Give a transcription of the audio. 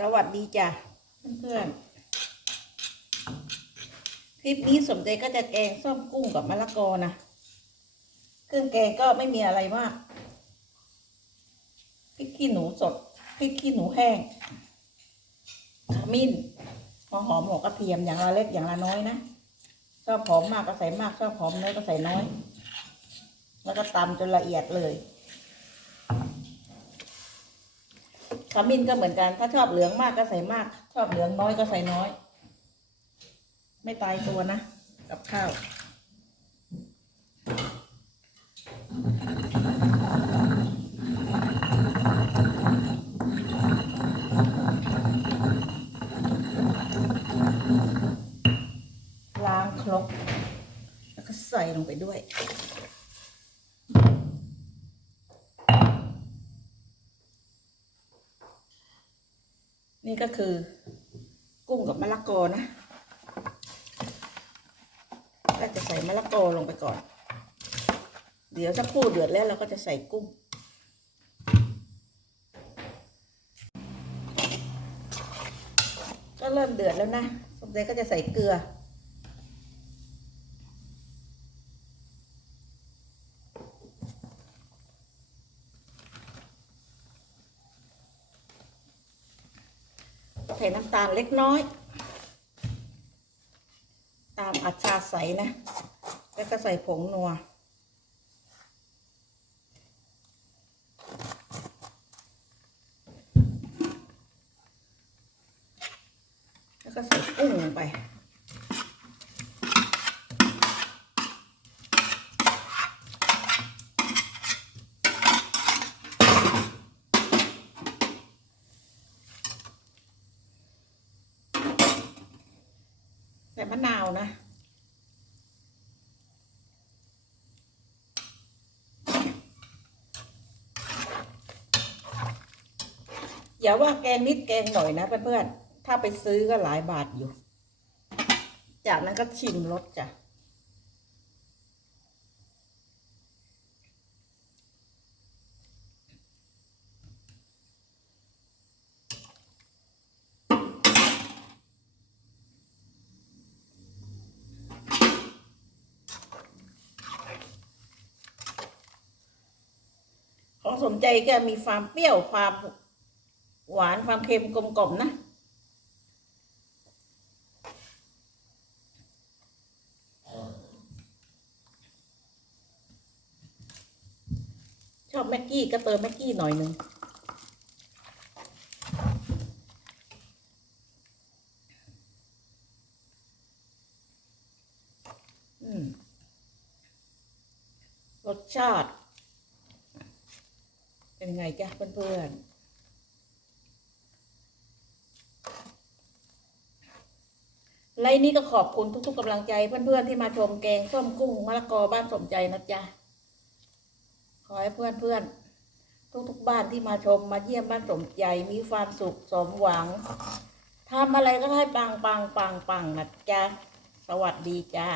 สวัสดีจ้ะเพื่อนๆคลิปนี้สมใจก็จะแกงส้มกุ้งกับมะละกอนะเครื่องแกงก็ไม่มีอะไรมากพริกขี้หนูสดพริกขี้หนูแห้งขมิ้นหัวหอมหัวกระเทียมอย่างละเล็กอย่างละน้อยนะชอบหอมมากก็ใส่มากชอบหอมน้อยก็ใส่น้อย แล้วก็ตำจนละเอียดเลย ขมิ้นก็เหมือนกัน ถ้าชอบเหลืองมากก็ใส่มาก ชอบเหลืองน้อยก็ใส่น้อย ไม่ตายตัวนะ กับข้าวล้างครกแล้วก็ใส่ลงไปด้วย นี่ก็คือ กุ้งกับมะละกอนะก็จะใส่มะละกอลงไปก่อน เดี๋ยวสักครู่เดือดแล้วเราก็จะใส่กุ้ง ก็เริ่มเดือดแล้วนะสมเด็จก็จะใส่เกลือ ใส่น้ำตาลเล็กน้อย ตามอัชาใสนะ แล้วก็ใส่ผงนัว แล้วก็ใส่กุ้งลงไป ใส่มะนาวนะอย่าว่าแกงนิดแกงหน่อยนะเพื่อนๆถ้าไปซื้อก็หลายบาทอยู่ จากนั้นก็ชิมรสจ้ะ สมใจก็มีความเปรี้ยวความหวานความเค็มกลมกล่อมนะชอบแม็กกี้ก็เติมแม็กกี้หน่อยหนึ่งรสชาติ เป็นไงจ๊ะเพื่อนๆไลน์นี้ก็ขอบคุณทุกๆกำลังใจเพื่อนๆที่มาชมแกงส้มกุ้งมะละกอบ้านสมใจนะจ๊ะ ขอให้เพื่อนๆทุกๆบ้านที่มาชมมาเยี่ยมบ้านสมใจมีความสุขสมหวังทำอะไรก็ให้ปังปังปังปังนะจ๊ะ สวัสดีจ้า